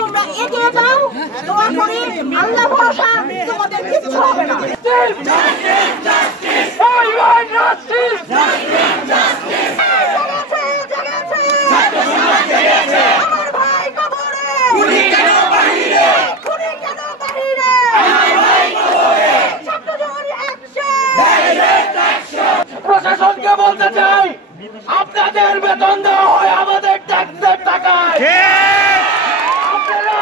তোমরা এগিয়ে যাও, দোয়া করি, আল্লাহ ভরসা, তোমাদের কিচ্ছু হবে না। আমার ভাই কবরে, খুনি কেন বাহিরে, খুনি কেন বাহিরে, ছাত্রজনগণ অ্যাকশন। প্রশাসনকে বলতে চাই, আপনাদের বেতন দেওয়া হয় আমাদের ট্যাক্সের টাকায়। আপনারা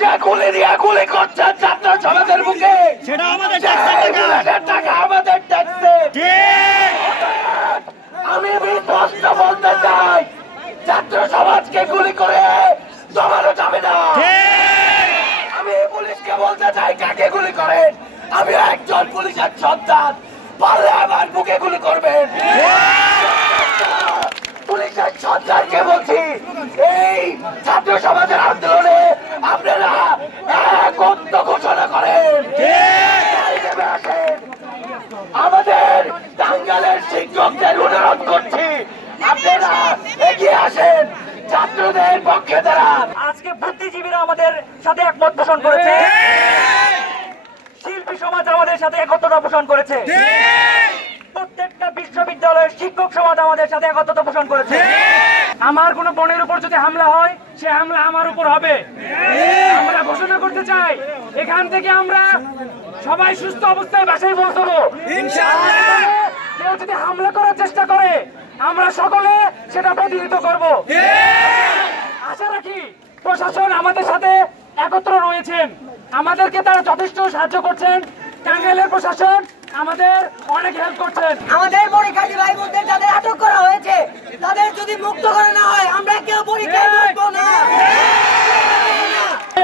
যে গুলি দিয়ে গুলি করছেন ছাত্র সমাজের বুকে, সেটা আমাদের ট্যাক্সের টাকা, আমাদের ট্যাক্সের। আমি স্পষ্ট বলতে চাই, ছাত্র সমাজকে গুলি করে দমানো যাবে না। আমি পুলিশকে বলতে চাই, কাকে গুলি করেন? আমি একজন পুলিশের সন্তান, পারলে আমার বুকে গুলি করবেন। পুলিশের সন্তানকে বলছি, এই ছাত্র সমাজের আন্দোলনে আপনারা একত্র ঘোষণা করেন, আসেন। আমাদের টাঙ্গাইলের শিক্ষকদের অনুরোধ করছি, আপনারা এগিয়ে আসেন, ছাত্রদের পক্ষে দাঁড়ান। আজকে বুদ্ধিজীবীরা আমাদের সাথে একমত পোষণ করেছে, শিল্পী সমাজ আমাদের সাথে একত্রতা পোষণ করেছে, প্রত্যেকটা বিশ্ববিদ্যালয়ের শিক্ষক সমাজ আমাদের সাথে একত্রতা পোষণ করেছে। আমার কোন বোনের উপর যদি হামলা হয়, সে হামলা আমার উপর হবে। আমরা ঘোষণা করতে চাই, এখান থেকে আমরা সবাই সুস্থ অবস্থায় বাসায় পৌঁছাবো ইনশাআল্লাহ। কেউ যদি হামলা করার চেষ্টা করে, আমরা সকলে সেটা প্রতিহত করব। আশা রাখি প্রশাসন আমাদের সাথে একত্র রয়েছেন, আমাদেরকে তারা যথেষ্ট সাহায্য করছেন। টাঙ্গাইলের প্রশাসন আমাদের অনেক হেল্প করছেন। আমাদের পরীক্ষার্থী ভাই বোনদের যাদের আটক করা হয়েছে, তাদের যদি মুক্ত করা না হয়, আমরা কেউ পরীক্ষায় বসবো না।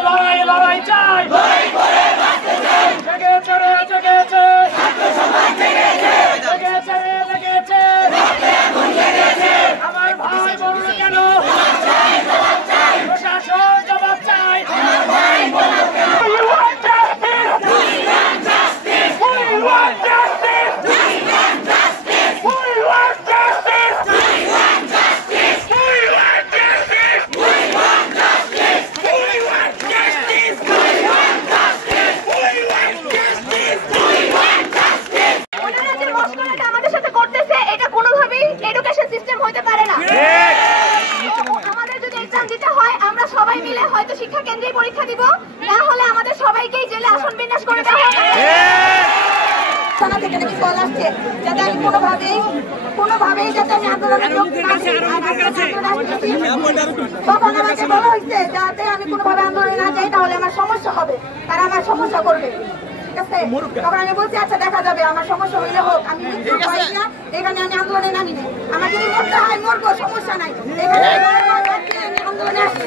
লড়াই লড়াই চাই, জেগেছে রে জেগেছে, জেগেছে রে জেগেছে, আমার ভাই বলল কেন, প্রশাসন জবাব চাই। আমাদের যদি এক্সাম দিতে হয়, আমরা সবাই মিলে হয়তো শিক্ষা কেন্দ্রে পরীক্ষা দিব, না হলে আমাদের সবাইকেই জেলে আসন বিন্যাস করে দেওয়া হবে। থানা থেকে নাকি কল আসছে, যাতে আমি কোনোভাবেই যাতে আমি আন্দোলনে যোগ না দিই। তখন আমাকে বলা হয়েছে, যাতে আমি কোনোভাবে আন্দোলনে না যাই, তাহলে আমার সমস্যা হবে, তারা আমার সমস্যা করবে। তখন আমি বলছি, আচ্ছা দেখা যাবে, আমার সমস্যা হইলে হোক, আমি এখানে আমি আন্দোলনে নামি নাই। আমার যদি মরতে হয় মরবো, সমস্যা নাই, এখানে আমি আন্দোলনে আসছি।